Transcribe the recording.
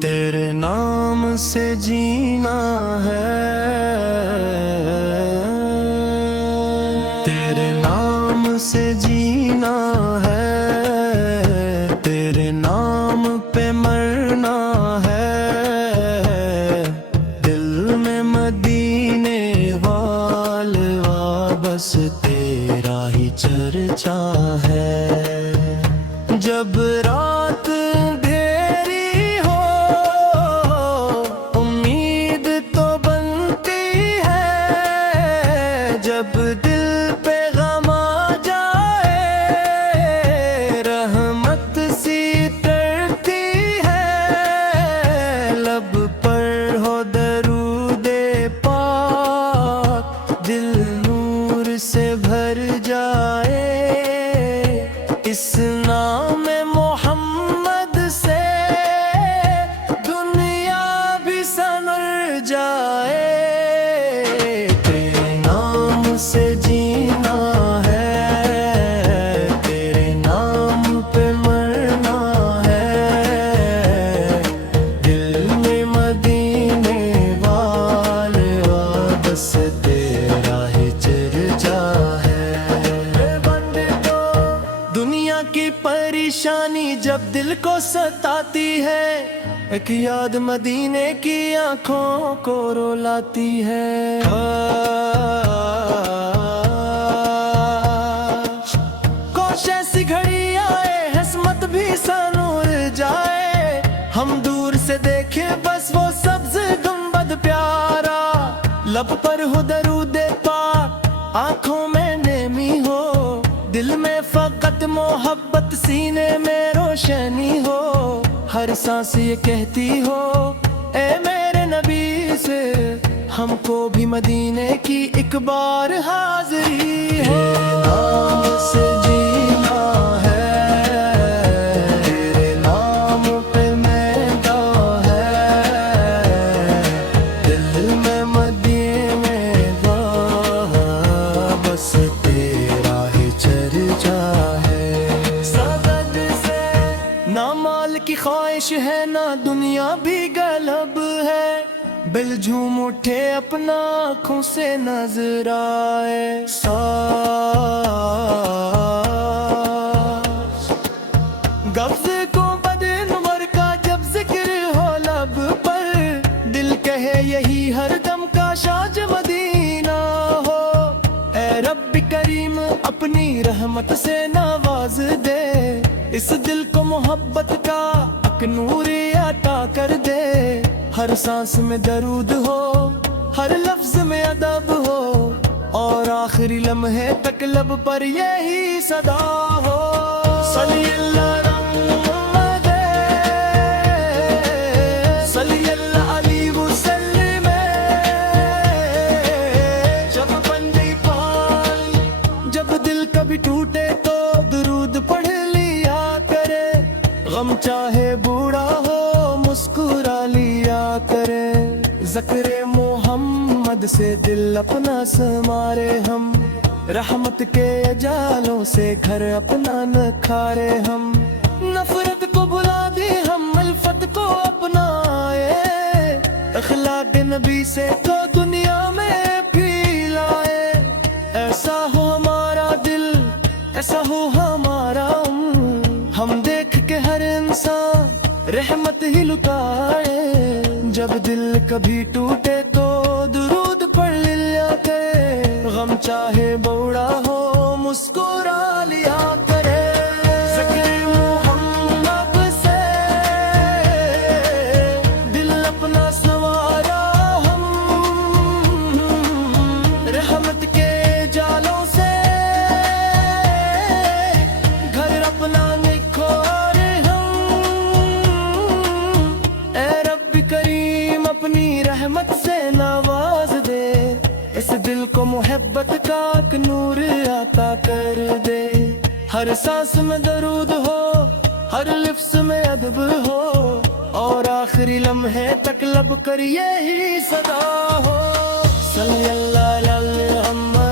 تیرے نام سے جینا ہے، تیرے نام سے جینا ہے، تیرے نام پہ مرنا ہے، دل میں مدینے بس تیرا ہی چرچا ہے۔ جب رات اندھیری ہو امید تو بنتی ہے، جب دل پہ غم آ جائے رحمت سی ترتی ہے، لب پر ہو درود پاک دل نور سے بھر جائے، اس نام محمد سے دنیا بھی سنور جائے۔ تیرے نام سے جینا ہے، تیرے نام پہ مرنا ہے، دل میں مدینے بس تیرا ہی چرچا ہے۔ دنیا کی پریشانی جب دل کو ستاتی ہے، ایک یاد مدینے کی آنکھوں کو رلاتی ہے۔ کوش ایسی گھڑی آئے حسمت بھی سنور جائے، ہم دور سے دیکھیں بس وہ سبز گنبد پیارا، لب پر ہو درود پاک آنکھوں میں نرمی ہو، دل میں فقط محبت سینے میں روشنی ہو، ہر سانس یہ کہتی ہو اے میرے نبی سے ہم کو بھی مدینے کی ایک بار حاضری ہو۔ نام سے جینا ہے، تیرے نام پہ میرا ہے، دل میں مدینے بس تیرا ہی چرچا ہے۔ سبد سے نہ مال کی خواہش ہے نہ دنیا بھی غلب ہے، بل جھوم اٹھے اپنا آنکھوں سے نظر آئے، گفز کو بدنور کا جب ذکر ہو لب پر، دل کہے یہی ہر دم کا شاج مدینہ ہو، اے رب کریم اپنی رحمت سے نواز دے، اس دل کو محبت کا اک نور عطا کر دے، ہر سانس میں درود ہو، ہر لفظ میں ادب ہو، اور آخری لمحے تک لب پر یہی صدا ہو، صلی اللہ محمد صلی اللہ علیہ وسلم۔ جب بندی پال جب دل کبھی ٹوٹے تو درود پڑھ لیا کرے، غم چاہے بوڑھا ہو مسکرا لیا کرے، ذکر محمد سے دل اپنا سنوارے ہم، رحمت کے جالوں سے گھر اپنا نکھارے ہم، نفرت کو بھلا دی ہم الفت کو اپنائے، اخلاق نبی سے تو دنیا میں پھیلائے، ایسا ہو ہمارا دل ایسا ہو ہمارا ہم دیکھ کے ہر انسان رحمت ہی لٹائے، جب دل کبھی ٹوٹے تو درود پڑھ لیا کرے، غم چاہے بوڑھا ہو مسکرا لیا کرے، ذکر محمد سے دل اپنا سنوارا ہم، رحمت کے جالوں سے گھر اپنا نکھارے ہم، اے رب کریم اپنی رحمت سے نواز دے، اس دل کو محبت کا ایک نور عطا کر دے، ہر سانس میں درود ہو، ہر لفظ میں ادب ہو، اور آخری لمحے تک لب کر یہی صدا ہو، صلی اللہ علیہ وسلم۔